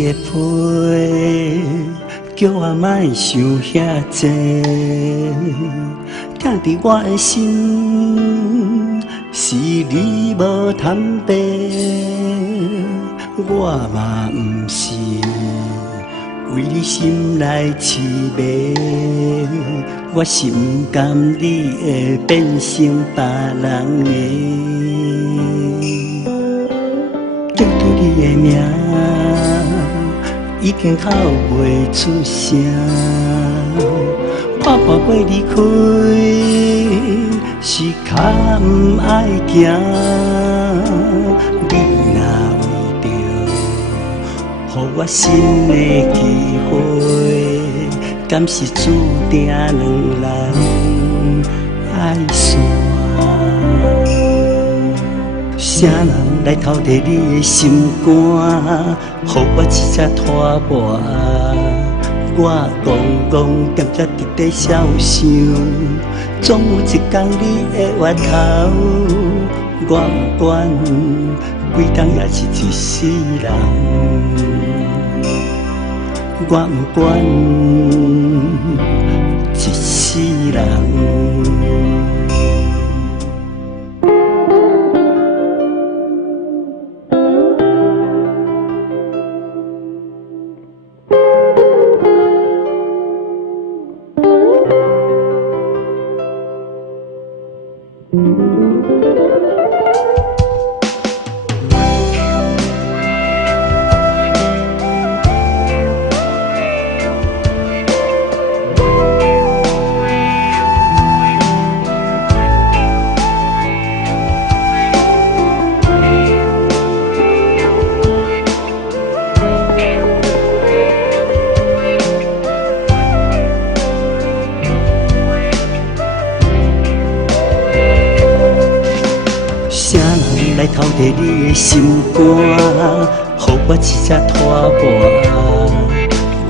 你的批，叫我莫想遐济，疼伫我的心是你无通白，我嘛毋是为你心内痴迷，我心甘你会变成别人的，叫着你的名，已经哭袂出声。我跋桮离开，是较毋爱行。你若为着予我新的机会，敢是注定两人爱散？啥人来偷摕你的心肝，予我一只拖磨？我戆戆踮遮伫咧笑想，总有一天你会回头。我不管几冬也是一世人，我不管一世人。来偷摕你的心肝，予我一只拖磨？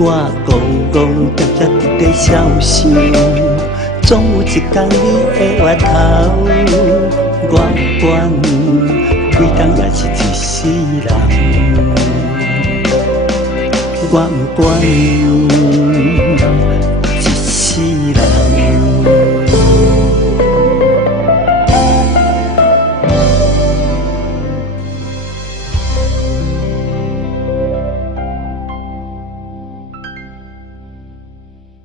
我戆戆踮遮伫咧笑想，总有一天你会回头。我不管几冬也是一世人，我不管